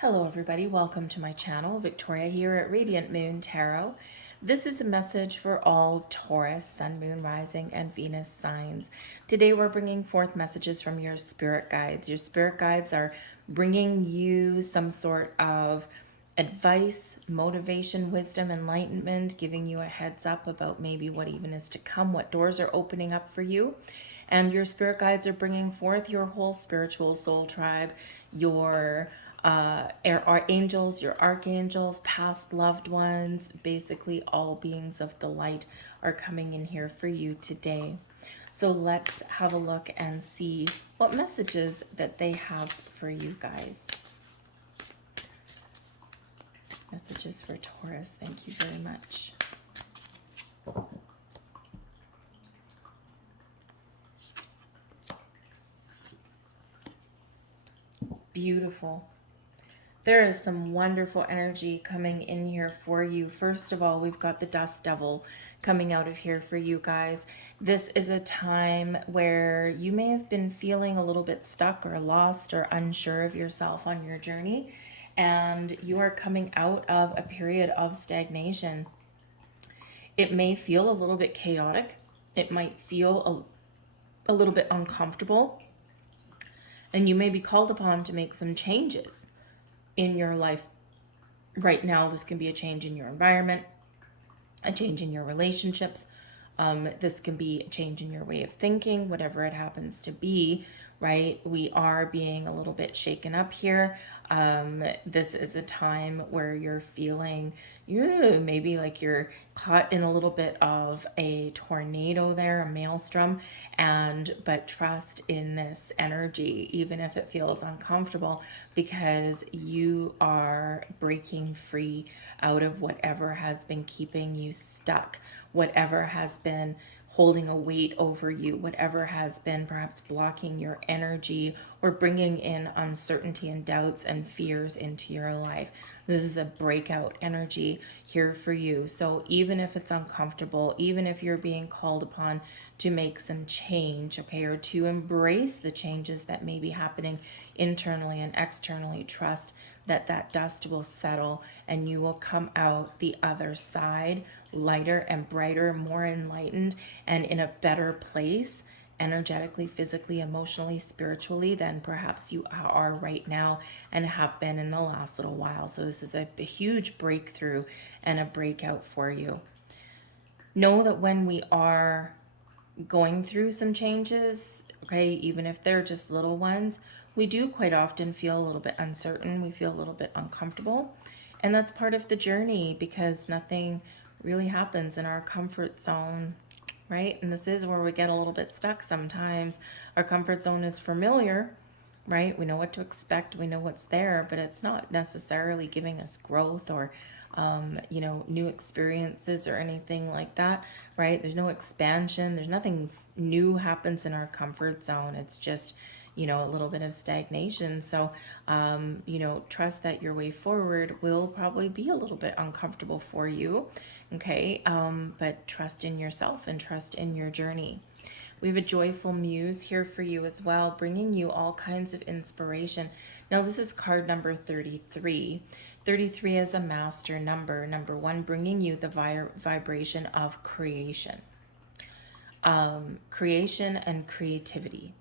Hello everybody, welcome to my channel. Victoria here at Radiant Moon Tarot. This is a message for all Taurus, Sun, Moon, Rising, and Venus signs. Today we're bringing forth messages from your spirit guides. Your spirit guides are bringing you some sort of advice, motivation, wisdom, enlightenment, giving you a heads up about maybe what even is to come, what doors are opening up for you. And your spirit guides are bringing forth your whole spiritual soul tribe, your our angels, your archangels, past loved ones, basically all beings of the light are coming in here for you today. So let's have a look and see what messages that they have for you guys. Messages for Taurus, thank you very much. Beautiful. There is some wonderful energy coming in here for you. First of all, we've got the Dust Devil coming out of here for you guys. This is a time where you may have been feeling a little bit stuck or lost or unsure of yourself on your journey, and you are coming out of a period of stagnation. It may feel a little bit chaotic. It might feel a little bit uncomfortable, and you may be called upon to make some changes in your life right now. This can be a change in your environment, a change in your relationships. This can be a change in your way of thinking, whatever it happens to be, right? We are being a little bit shaken up here. This is a time where you're feeling maybe like you're caught in a little bit of a tornado there, a maelstrom, but trust in this energy, even if it feels uncomfortable, because you are breaking free out of whatever has been keeping you stuck, whatever has been holding a weight over you, whatever has been perhaps blocking your energy or bringing in uncertainty and doubts and fears into your life. This is a breakout energy here for you. So even if it's uncomfortable, even if you're being called upon to make some change, okay, or to embrace the changes that may be happening internally and externally, trust that that dust will settle and you will come out the other side lighter and brighter, more enlightened, and in a better place energetically, physically, emotionally, spiritually than perhaps you are right now and have been in the last little while. So this is a huge breakthrough and a breakout for you. Know that when we are going through some changes, okay, even if they're just little ones, we do quite often feel a little bit uncertain. We feel a little bit uncomfortable. And that's part of the journey, because nothing really happens in our comfort zone, right? And this is where we get a little bit stuck sometimes. Our comfort zone is familiar, right? We know what to expect. We know what's there, but it's not necessarily giving us growth or new experiences or anything like that, right? There's no expansion. There's nothing new happens in our comfort zone. It's just, a little bit of stagnation. So, trust that your way forward will probably be a little bit uncomfortable for you, okay? But trust in yourself and trust in your journey. We have a joyful muse here for you as well, bringing you all kinds of inspiration. Now, this is card number 33. 33 is a master number. Number 1, bringing you the vibration of creation. Creation and creativity.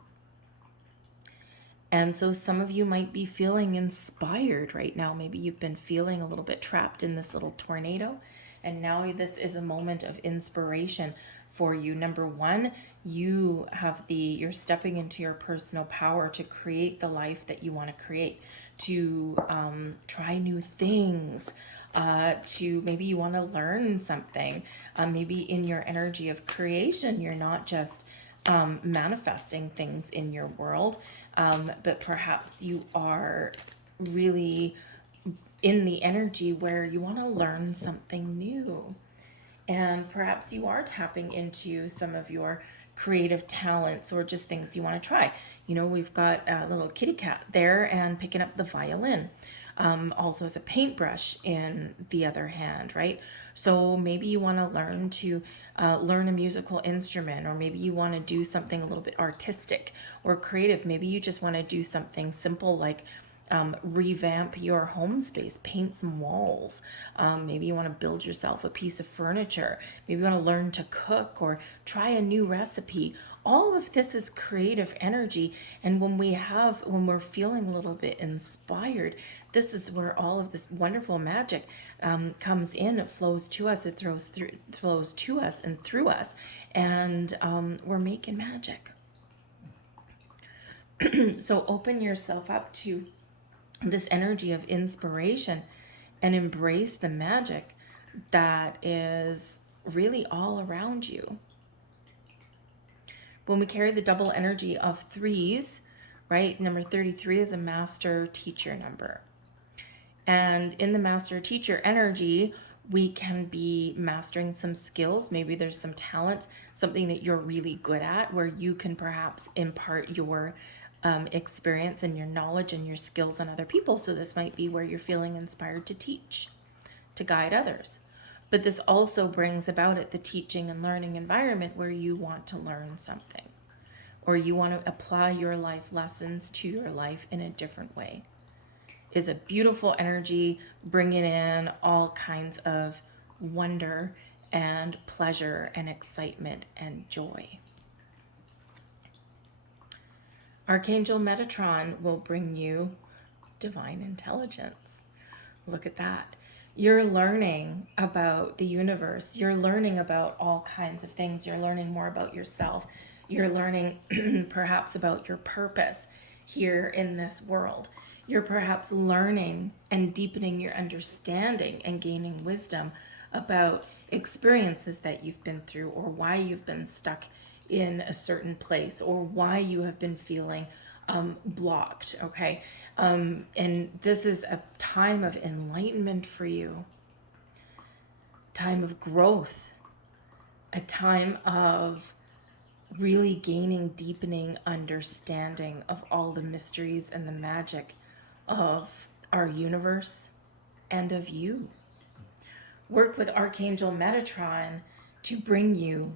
And so some of you might be feeling inspired right now. Maybe you've been feeling a little bit trapped in this little tornado, and now this is a moment of inspiration for you. Number 1, you're stepping into your personal power to create the life that you want to create, to try new things, to maybe you want to learn something. Maybe in your energy of creation, you're not just manifesting things in your world, but perhaps you are really in the energy where you want to learn something new. And perhaps you are tapping into some of your creative talents or just things you want to try. We've got a little kitty cat there and picking up the violin. Also has a paintbrush in the other hand, right? So maybe you want to learn to learn a musical instrument, or maybe you want to do something a little bit artistic or creative. Maybe you just want to do something simple like revamp your home space, paint some walls. Maybe you want to build yourself a piece of furniture. Maybe you want to learn to cook or try a new recipe. All of this is creative energy. And when we're feeling a little bit inspired, this is where all of this wonderful magic comes in. It flows to us. It flows to us and through us. And we're making magic. So open yourself up to this energy of inspiration and embrace the magic that is really all around you. When we carry the double energy of threes, right? Number 33 is a master teacher number. And in the master teacher energy, we can be mastering some skills. Maybe there's some talent, something that you're really good at, where you can perhaps impart your experience and your knowledge and your skills on other people. So this might be where you're feeling inspired to teach, to guide others. But this also brings about it the teaching and learning environment where you want to learn something, or you want to apply your life lessons to your life in a different way. Is a beautiful energy, bringing in all kinds of wonder and pleasure and excitement and joy. Archangel Metatron will bring you divine intelligence. Look at that. You're learning about the universe. You're learning about all kinds of things. You're learning more about yourself. You're learning perhaps about your purpose here in this world. You're perhaps learning and deepening your understanding and gaining wisdom about experiences that you've been through, or why you've been stuck in a certain place, or why you have been feeling blocked, okay? And this is a time of enlightenment for you, time of growth, a time of really gaining, deepening understanding of all the mysteries and the magic of our universe and of you. Work with Archangel Metatron to bring you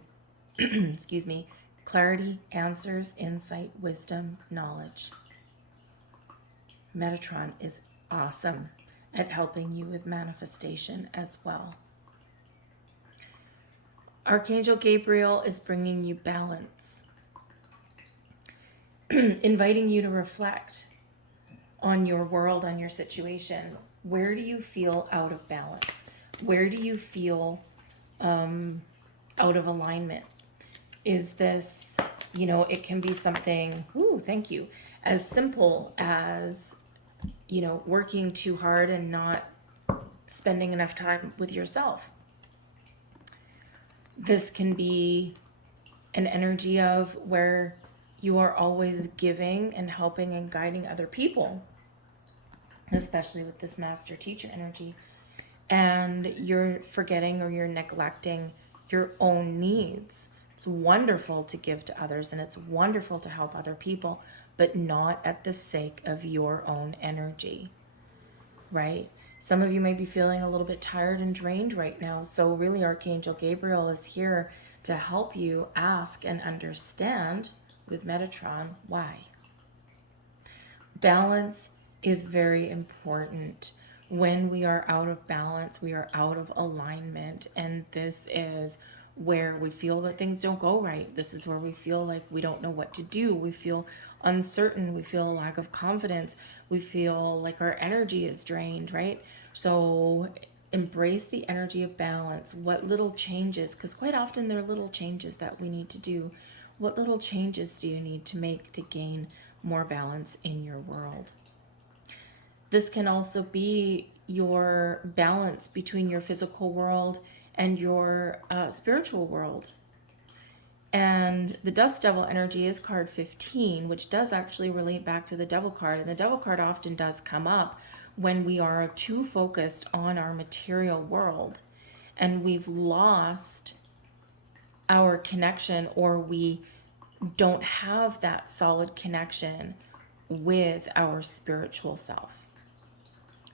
excuse me, clarity, answers, insight, wisdom, knowledge. Metatron is awesome at helping you with manifestation as well. Archangel Gabriel is bringing you balance, inviting you to reflect on your world, on your situation. Where do you feel out of balance? Where do you feel out of alignment? Is this, it can be something, thank you, as simple as, working too hard and not spending enough time with yourself. This can be an energy of where you are always giving and helping and guiding other people, especially with this master teacher energy, and you're forgetting or you're neglecting your own needs. It's wonderful to give to others, and it's wonderful to help other people, but not at the sake of your own energy, right? Some of you may be feeling a little bit tired and drained right now. So really, Archangel Gabriel is here to help you ask and understand with Metatron why. Balance is very important. When we are out of balance, we are out of alignment, and this is where we feel that things don't go right. This is where we feel like we don't know what to do. We feel uncertain. We feel a lack of confidence. We feel like our energy is drained, right? So embrace the energy of balance. What little changes, because quite often there are little changes that we need to do. What little changes do you need to make to gain more balance in your world? This can also be your balance between your physical world and your spiritual world. And the Dust Devil energy is card 15, which does actually relate back to the Devil card. And the Devil card often does come up when we are too focused on our material world and we've lost our connection, or we don't have that solid connection with our spiritual self.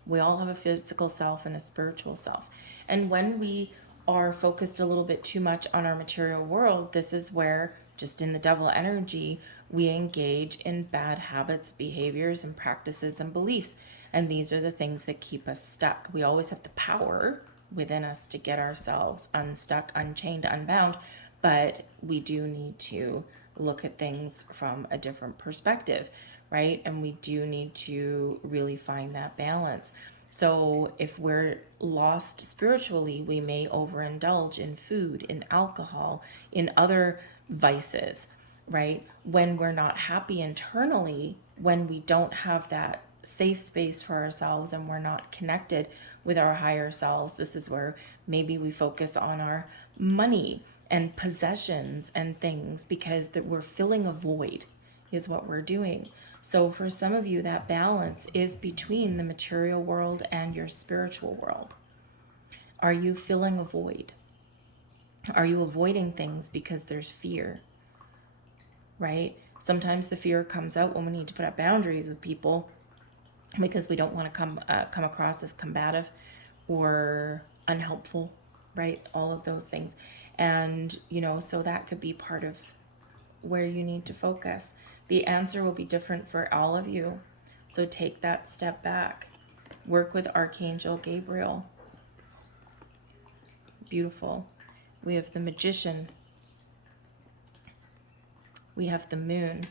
We all have a physical self and a spiritual self. And when we are focused a little bit too much on our material world, this is where Just in the devil energy, we engage in bad habits, behaviors, and practices and beliefs. And these are the things that keep us stuck. We always have the power within us to get ourselves unstuck, unchained, unbound, but we do need to look at things from a different perspective, right? And we do need to really find that balance. So if we're lost spiritually, we may overindulge in food, in alcohol, in other vices, right? When we're not happy internally, when we don't have that safe space for ourselves and we're not connected with our higher selves, this is where maybe we focus on our money and possessions and things, because that we're filling a void is what we're doing. So for some of you, that balance is between the material world and your spiritual world. Are you filling a void? Are you avoiding things because there's fear, right? Sometimes the fear comes out when we need to put up boundaries with people because we don't want to come across as combative or unhelpful, right? All of those things. And, so that could be part of where you need to focus. The answer will be different for all of you. So take that step back. Work with Archangel Gabriel. Beautiful. We have the Magician. We have the Moon.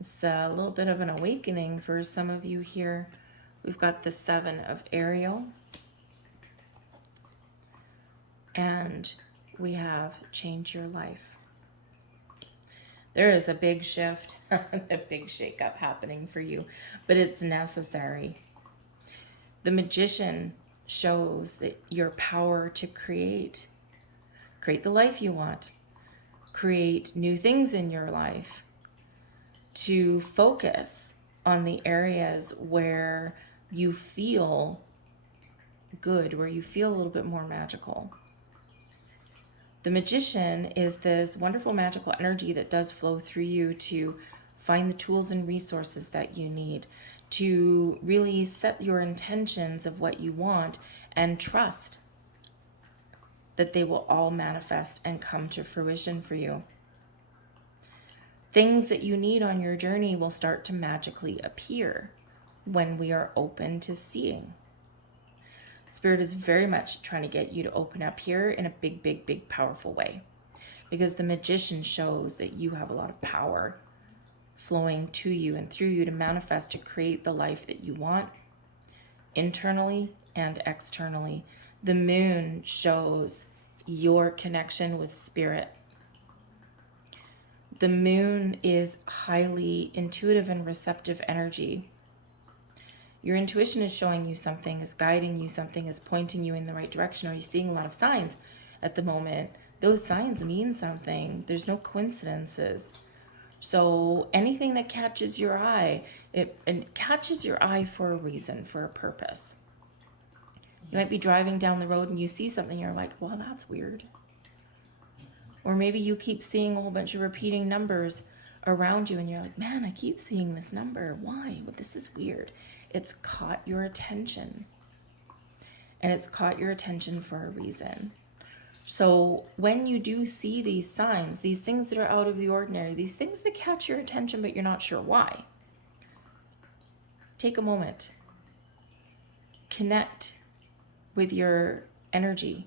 It's a little bit of an awakening for some of you here. We've got the Seven of Ariel. And we have Change Your Life. There is a big shift, a big shakeup happening for you, but it's necessary. The Magician shows that your power to create the life you want, create new things in your life, to focus on the areas where you feel good, where you feel a little bit more magical. The Magician is this wonderful magical energy that does flow through you to find the tools and resources that you need, to really set your intentions of what you want and trust that they will all manifest and come to fruition for you. Things that you need on your journey will start to magically appear when we are open to seeing. Spirit is very much trying to get you to open up here in a big, big, big, powerful way. Because the Magician shows that you have a lot of power flowing to you and through you to manifest, to create the life that you want, internally and externally. The Moon shows your connection with Spirit. The Moon is highly intuitive and receptive energy. Your intuition is showing you something, is guiding you something, is pointing you in the right direction. Are you seeing a lot of signs at the moment? Those signs mean something. There's no coincidences. So anything that catches your eye, it catches your eye for a reason, for a purpose. You might be driving down the road and you see something, you're like, well, that's weird. Or maybe you keep seeing a whole bunch of repeating numbers around you and you're like, man, I keep seeing this number. Why? Well, this is weird. It's caught your attention. And it's caught your attention for a reason. So when you do see these signs, these things that are out of the ordinary, these things that catch your attention but you're not sure why, take a moment. Connect with your energy.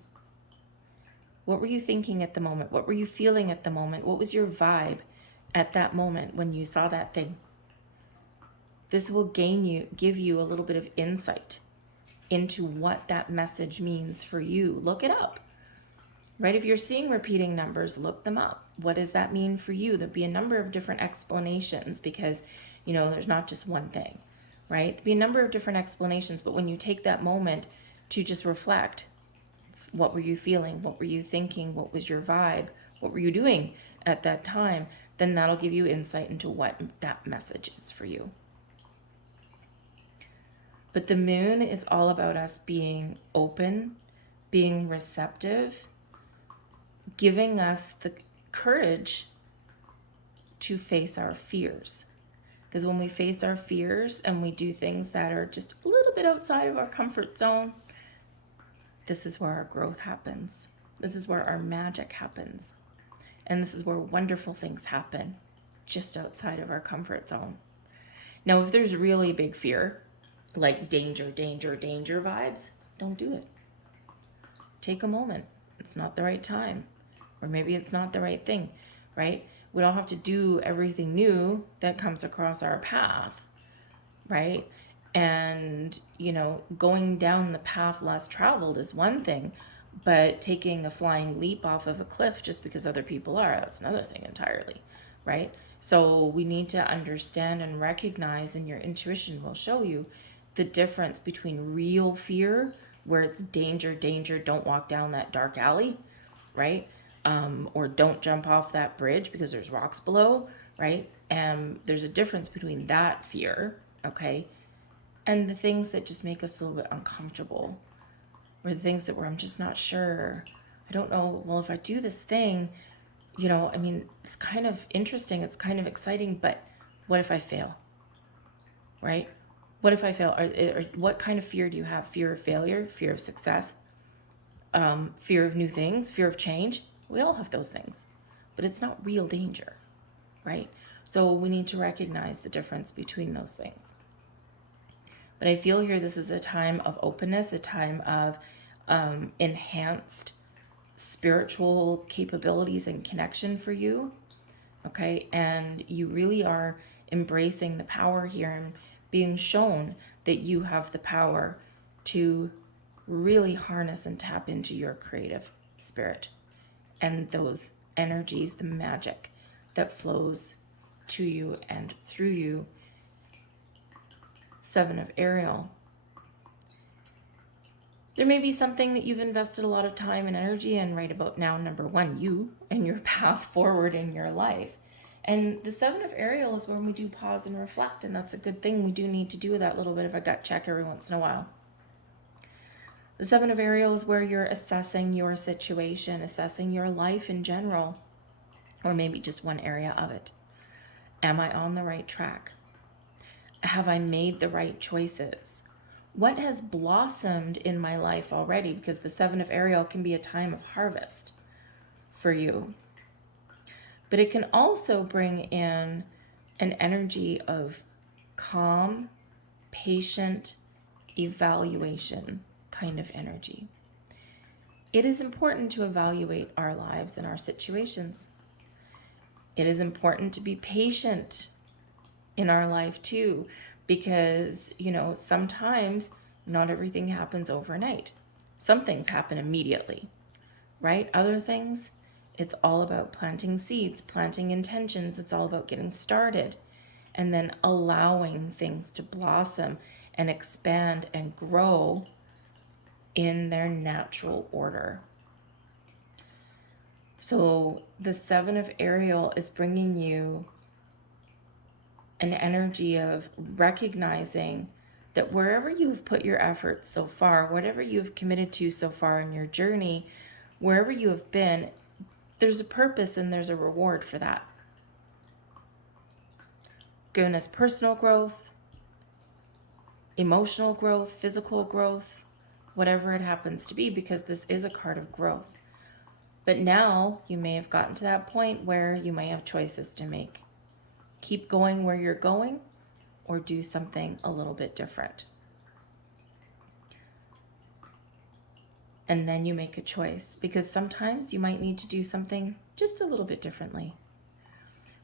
What were you thinking at the moment? What were you feeling at the moment? What was your vibe at that moment when you saw that thing? This will give you a little bit of insight into what that message means for you. Look it up, right? If you're seeing repeating numbers, look them up. What does that mean for you? There'll be a number of different explanations because, there's not just one thing, right? There'll be a number of different explanations, but when you take that moment to just reflect, what were you feeling? What were you thinking? What was your vibe? What were you doing at that time? Then that'll give you insight into what that message is for you. But the Moon is all about us being open, being receptive, giving us the courage to face our fears. Because when we face our fears and we do things that are just a little bit outside of our comfort zone, this is where our growth happens. This is where our magic happens. And this is where wonderful things happen, just outside of our comfort zone. Now, if there's really big fear, like danger, danger, danger vibes, don't do it. Take a moment. It's not the right time. Or maybe it's not the right thing, right? We don't have to do everything new that comes across our path, right? And, going down the path less traveled is one thing, but taking a flying leap off of a cliff just because other people are, that's another thing entirely, right? So we need to understand and recognize, and your intuition will show you the difference between real fear, where it's danger, danger, don't walk down that dark alley, right? Or don't jump off that bridge because there's rocks below, right? And there's a difference between that fear, okay, and the things that just make us a little bit uncomfortable, or the things that where I'm just not sure. I don't know, well, if I do this thing, it's kind of interesting, it's kind of exciting, but what if I fail, right? What if I fail? Or what kind of fear do you have? Fear of failure, fear of success, fear of new things, fear of change. We all have those things, but it's not real danger, right? So we need to recognize the difference between those things. But I feel here this is a time of openness, a time of enhanced spiritual capabilities and connection for you, okay? And you really are embracing the power here and being shown that you have the power to really harness and tap into your creative spirit and those energies, the magic that flows to you and through you. Seven of Ariel. There may be something that you've invested a lot of time and energy in right about now. Number one, you and your path forward in your life. And the Seven of Ariel is when we do pause and reflect, and that's a good thing. We do need to do that little bit of a gut check every once in a while. The Seven of Ariel is where you're assessing your situation, assessing your life in general, or maybe just one area of it. Am I on the right track? Have I made the right choices? What has blossomed in my life already? Because the Seven of Ariel can be a time of harvest for you. But it can also bring in an energy of calm, patient evaluation kind of energy. It is important to evaluate our lives and our situations. It is important to be patient in our life too, because, sometimes not everything happens overnight. Some things happen immediately, right? Other things, it's all about planting seeds, planting intentions. It's all about getting started and then allowing things to blossom and expand and grow in their natural order. So the Seven of Ariel is bringing you an energy of recognizing that wherever you've put your efforts so far, whatever you've committed to so far in your journey, wherever you have been, there's a purpose and there's a reward for that. Goodness, personal growth, emotional growth, physical growth, whatever it happens to be, because this is a card of growth. But now you may have gotten to that point where you may have choices to make. Keep going where you're going, or do something a little bit different. And then you make a choice, because sometimes you might need to do something just a little bit differently.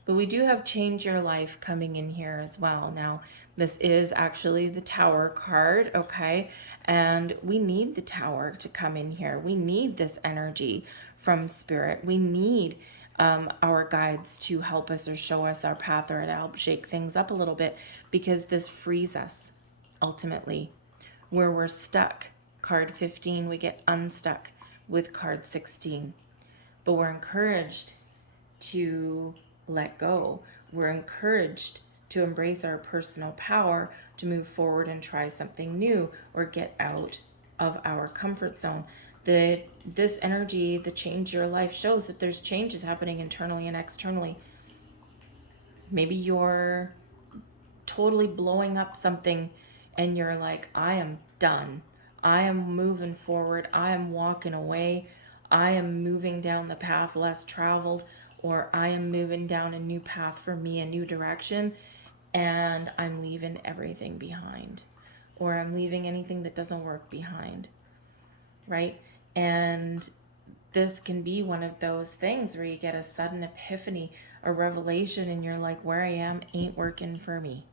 But we do have change your life coming in here as well. Now, this is actually the Tower card, okay? And we need the Tower to come in here. We need this energy from Spirit. We need our guides to help us or show us our path, or to help shake things up a little bit, because this frees us ultimately. Where we're stuck, card 15, we get unstuck with card 16. But we're encouraged to let go. We're encouraged to embrace our personal power, to move forward and try something new, or get out of our comfort zone. This energy, the change your life, shows that there's changes happening internally and externally. Maybe you're totally blowing up something and you're like, I am done. I am moving forward. I am walking away. I am moving down the path less traveled. or I am moving down a new path for me, a new direction, and I'm leaving everything behind, or I'm leaving anything that doesn't work behind, right? And this can be one of those things where you get a sudden epiphany, a revelation, and you're like, where I am ain't working for me.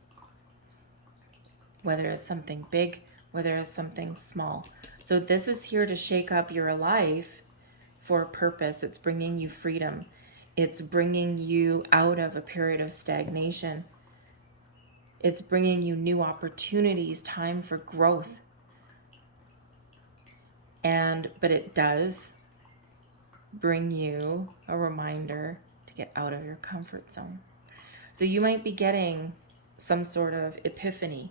Whether it's something big, whether it's something small. So this is here to shake up your life for a purpose. It's bringing you freedom. It's bringing you out of a period of stagnation. It's bringing you new opportunities, time for growth. But it does bring you a reminder to get out of your comfort zone. So you might be getting some sort of epiphany,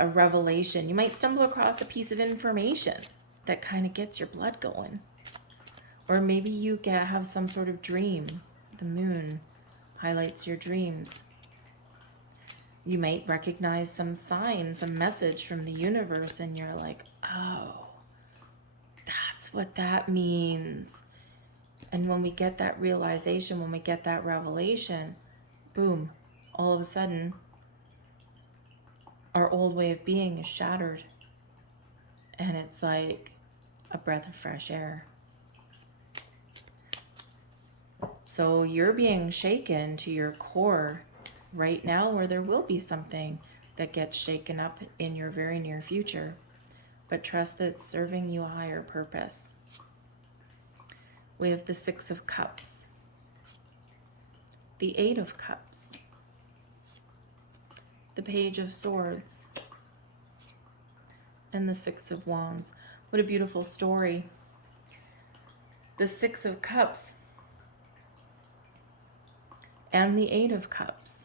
a revelation. You might stumble across a piece of information that kind of gets your blood going. Or maybe you have some sort of dream. The moon highlights your dreams. You might recognize some sign, some message from the universe, and you're like, oh, that's what that means. And when we get that realization, when we get that revelation, boom, all of a sudden, our old way of being is shattered. And it's like a breath of fresh air. So you're being shaken to your core right now, or there will be something that gets shaken up in your very near future. But trust that it's serving you a higher purpose. We have the Six of Cups, the Eight of Cups, the Page of Swords, and the Six of Wands. What a beautiful story. The Six of Cups and the Eight of Cups.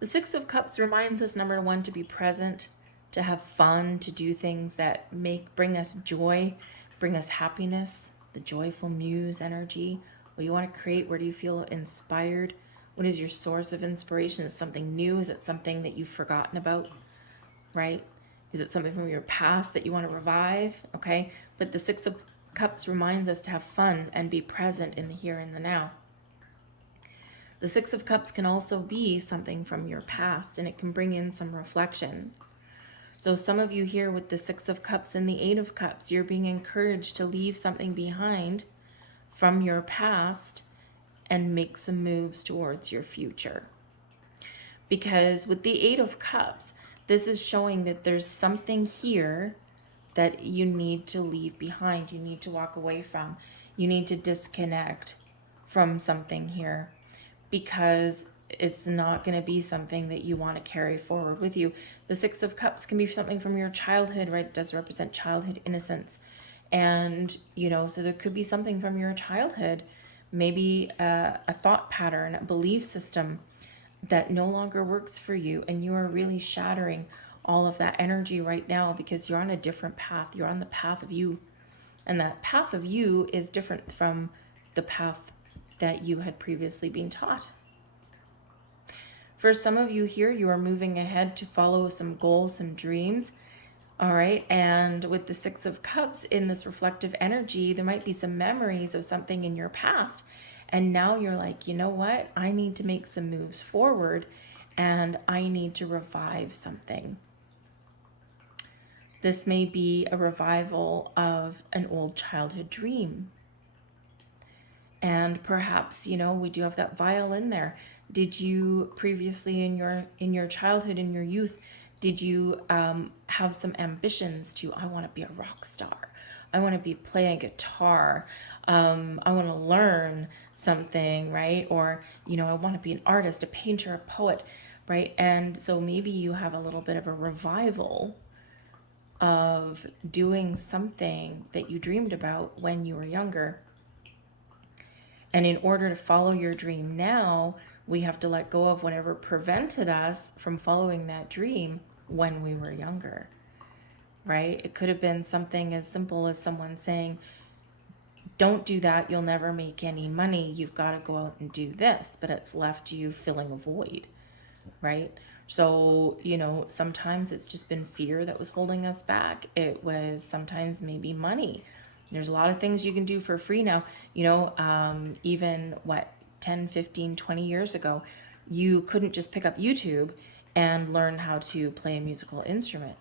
The Six of Cups reminds us, number one, to be present, to have fun, to do things that bring us joy, bring us happiness, the joyful muse energy. What do you want to create? Where do you feel inspired? What is your source of inspiration? Is it something new? Is it something that you've forgotten about, right? Is it something from your past that you want to revive? Okay, but the Six of Cups reminds us to have fun and be present in the here and the now. The Six of Cups can also be something from your past, and it can bring in some reflection. So some of you here with the Six of Cups and the Eight of Cups, you're being encouraged to leave something behind from your past and make some moves towards your future. Because with the Eight of Cups, this is showing that there's something here that you need to leave behind. You need to walk away from. You need to disconnect from something here, because it's not going to be something that you want to carry forward with you. The Six of Cups can be something from your childhood, right? It does represent childhood innocence. And, so there could be something from your childhood, maybe a thought pattern, a belief system that no longer works for you. And you are really shattering all of that energy right now because you're on a different path. You're on the path of you. And that path of you is different from the path that you had previously been taught. For some of you here, you are moving ahead to follow some goals, some dreams. All right. And with the Six of Cups in this reflective energy, there might be some memories of something in your past. And now you're like, you know what? I need to make some moves forward and I need to revive something. This may be a revival of an old childhood dream. And perhaps, we do have that violin there. Did you previously in your childhood, in your youth, did you have some ambitions to, I want to be a rock star. I want to be playing guitar. I want to learn something, right? Or, I want to be an artist, a painter, a poet, right? And so maybe you have a little bit of a revival of doing something that you dreamed about when you were younger. And in order to follow your dream now, we have to let go of whatever prevented us from following that dream when we were younger, right? It could have been something as simple as someone saying, don't do that, you'll never make any money, you've got to go out and do this, but it's left you filling a void, right? So, sometimes it's just been fear that was holding us back. It was sometimes maybe money There's a lot of things you can do for free now. You know, even what, 10, 15, 20 years ago, you couldn't just pick up YouTube and learn how to play a musical instrument,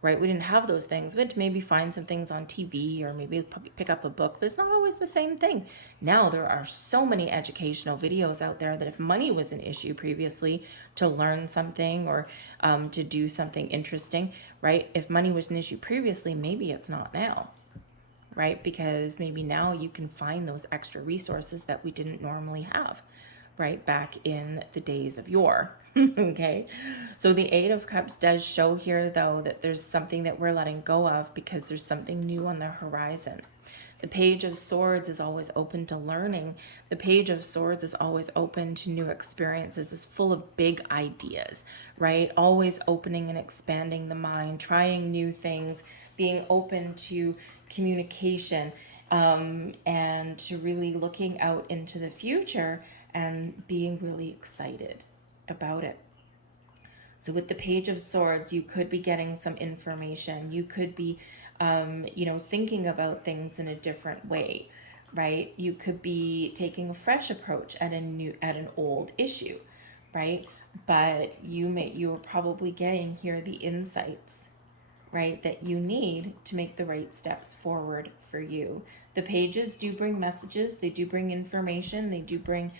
right? We didn't have those things. We had to maybe find some things on TV or maybe pick up a book, but it's not always the same thing. Now there are so many educational videos out there that if money was an issue previously to learn something or to do something interesting, right? If money was an issue previously, maybe it's not now, right? Because maybe now you can find those extra resources that we didn't normally have, right? Back in the days of yore. Okay. So the Eight of Cups does show here, though, that there's something that we're letting go of because there's something new on the horizon. The Page of Swords is always open to learning. The Page of Swords is always open to new experiences, is full of big ideas, right? Always opening and expanding the mind, trying new things, being open to communication, and to really looking out into the future and being really excited about it. So with the Page of Swords, you could be getting some information. You could be, thinking about things in a different way, right? You could be taking a fresh approach at an old issue, right? But you're probably getting here the insights, right, that you need to make the right steps forward for you. The pages do bring messages, they do bring information, they do bring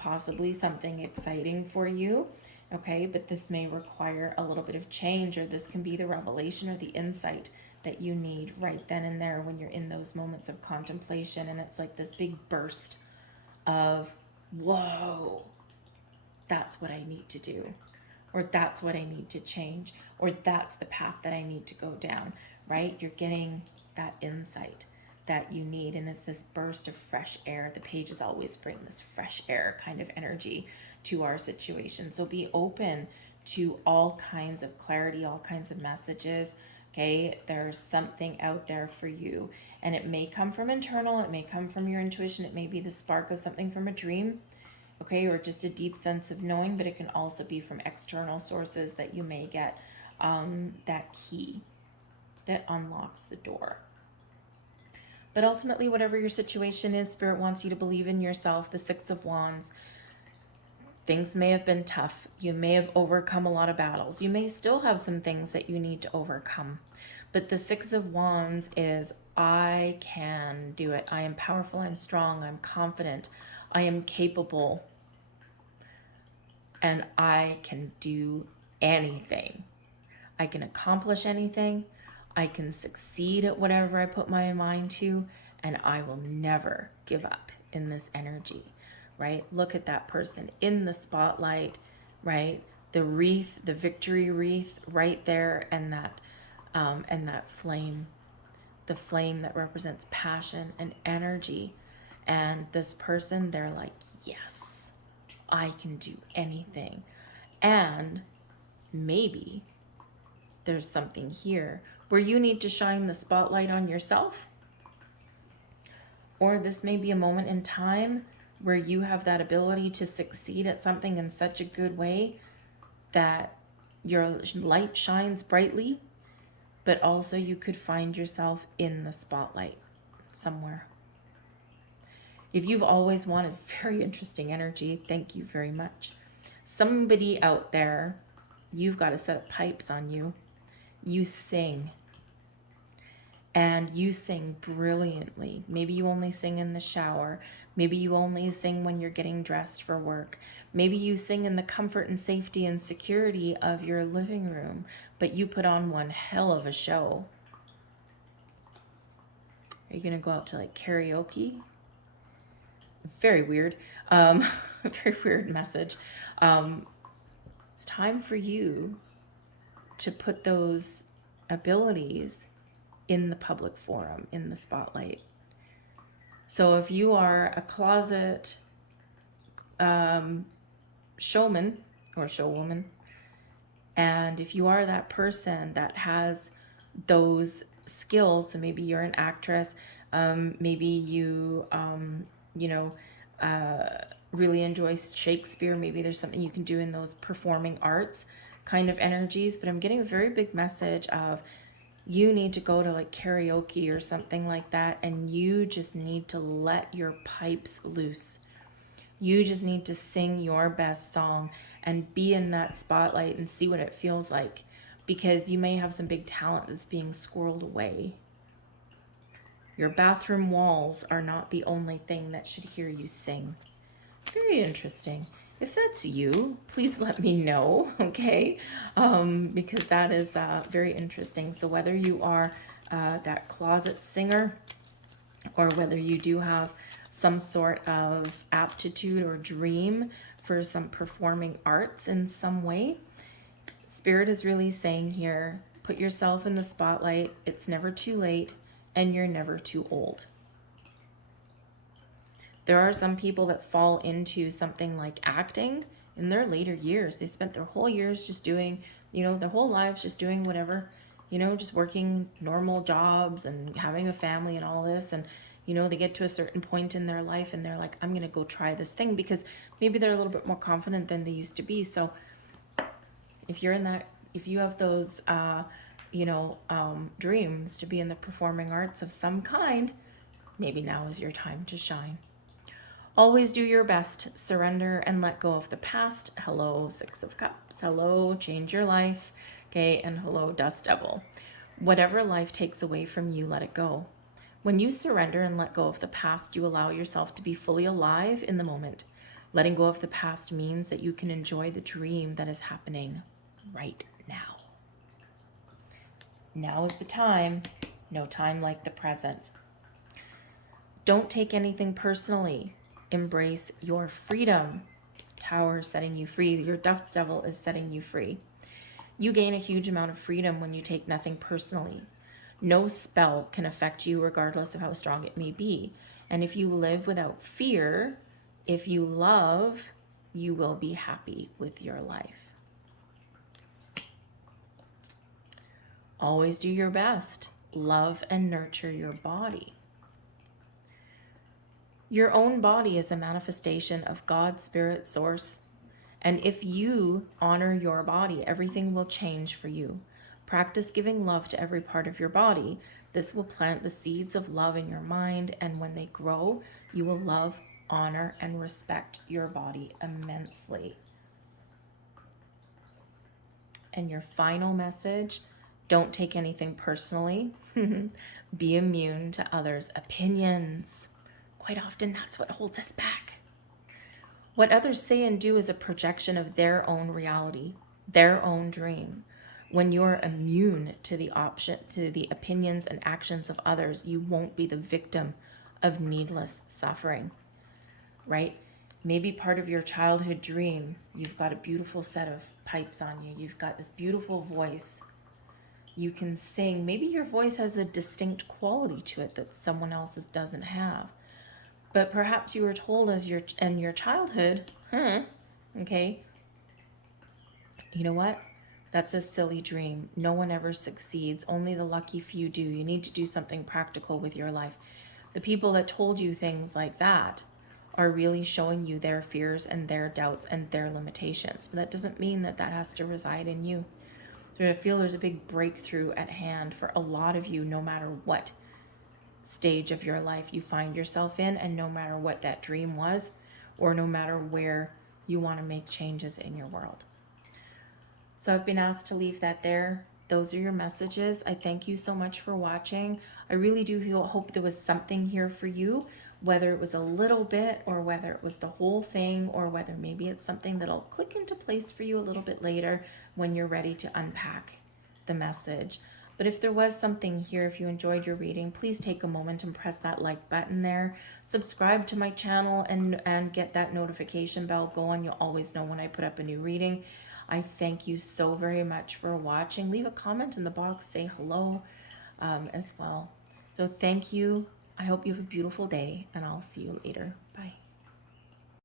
possibly something exciting for you, okay, but this may require a little bit of change, or this can be the revelation or the insight that you need right then and there when you're in those moments of contemplation, and it's like this big burst of, whoa, that's what I need to do, or that's what I need to change, or that's the path that I need to go down, right? You're getting that insight that you need, and it's this burst of fresh air. The pages always bring this fresh air kind of energy to our situation. So be open to all kinds of clarity, all kinds of messages, okay? There's something out there for you, and it may come from internal, it may come from your intuition, it may be the spark of something from a dream, okay, or just a deep sense of knowing, but it can also be from external sources that you may get that key that unlocks the door. But ultimately, whatever your situation is, Spirit wants you to believe in yourself. The Six of Wands, things may have been tough. You may have overcome a lot of battles. You may still have some things that you need to overcome. But the Six of Wands is, I can do it. I am powerful, I'm strong, I'm confident, I am capable, and I can do anything. I can accomplish anything. I can succeed at whatever I put my mind to, and I will never give up in this energy, right? Look at that person in the spotlight, right? The wreath, the victory wreath right there, and that flame, the flame that represents passion and energy. And this person, they're like, yes, I can do anything. And maybe there's something here where you need to shine the spotlight on yourself. Or this may be a moment in time where you have that ability to succeed at something in such a good way that your light shines brightly, but also you could find yourself in the spotlight somewhere. If you've always wanted very interesting energy, thank you very much. Somebody out there, you've got a set of pipes on you. You sing. And you sing brilliantly. Maybe you only sing in the shower. Maybe you only sing when you're getting dressed for work. Maybe you sing in the comfort and safety and security of your living room, but you put on one hell of a show. Are you going to go out to like karaoke? Very weird. Very weird message. It's time for you to put those abilities in the public forum, in the spotlight. So if you are a closet showman or showwoman, and if you are that person that has those skills, so maybe you're an actress, maybe you really enjoy Shakespeare, maybe there's something you can do in those performing arts kind of energies, but I'm getting a very big message of You need to go to like karaoke or something like that, and you just need to let your pipes loose. You just need to sing your best song and be in that spotlight and see what it feels like, because you may have some big talent that's being squirreled away. Your bathroom walls are not the only thing that should hear you sing. Very interesting. If that's you, please let me know, okay? Because that is very interesting. So whether you are that closet singer, or whether you do have some sort of aptitude or dream for some performing arts in some way, Spirit is really saying here, put yourself in the spotlight. It's never too late, and you're never too old. There are some people that fall into something like acting in their later years. They spent their whole years just doing, their whole lives just doing whatever, just working normal jobs and having a family and all this. And, they get to a certain point in their life and they're like, I'm going to go try this thing, because maybe they're a little bit more confident than they used to be. So if you're in that, if you have those, dreams to be in the performing arts of some kind, maybe now is your time to shine. Always do your best. Surrender and let go of the past. Hello, Six of Cups. Hello, change your life. Okay, and hello, Dust Devil. Whatever life takes away from you, let it go. When you surrender and let go of the past, you allow yourself to be fully alive in the moment. Letting go of the past means that you can enjoy the dream that is happening right now. Now is the time. No time like the present. Don't take anything personally. Embrace your freedom. Tower setting you free. Your Dust Devil is setting you free. You gain a huge amount of freedom when you take nothing personally. No spell can affect you regardless of how strong it may be. And if you live without fear, if you love, you will be happy with your life. Always do your best. Love and nurture your body. Your own body is a manifestation of God's spirit source. And if you honor your body, everything will change for you. Practice giving love to every part of your body. This will plant the seeds of love in your mind, and when they grow, you will love, honor, and respect your body immensely. And your final message, don't take anything personally. Be immune to others' opinions. Quite often, that's what holds us back. What others say and do is a projection of their own reality, their own dream. When you're immune to the opinions and actions of others, you won't be the victim of needless suffering, right? Maybe part of your childhood dream, you've got a beautiful set of pipes on you. You've got this beautiful voice. You can sing. Maybe your voice has a distinct quality to it that someone else's doesn't have. But perhaps you were told in your childhood, okay, you know what? That's a silly dream. No one ever succeeds. Only the lucky few do. You need to do something practical with your life. The people that told you things like that are really showing you their fears and their doubts and their limitations. But that doesn't mean that that has to reside in you. So I feel there's a big breakthrough at hand for a lot of you, no matter what stage of your life you find yourself in, and no matter what that dream was, or no matter where you want to make changes in your world. So I've been asked to leave that there. Those are your messages. I thank you so much for watching. I really do hope there was something here for you, whether it was a little bit or whether it was the whole thing, or whether maybe it's something that'll click into place for you a little bit later when you're ready to unpack the message. But if there was something here, if you enjoyed your reading, please take a moment and press that like button there. Subscribe to my channel and get that notification bell going. You'll always know when I put up a new reading. I thank you so very much for watching. Leave a comment in the box, say hello as well. So thank you. I hope you have a beautiful day, and I'll see you later. Bye.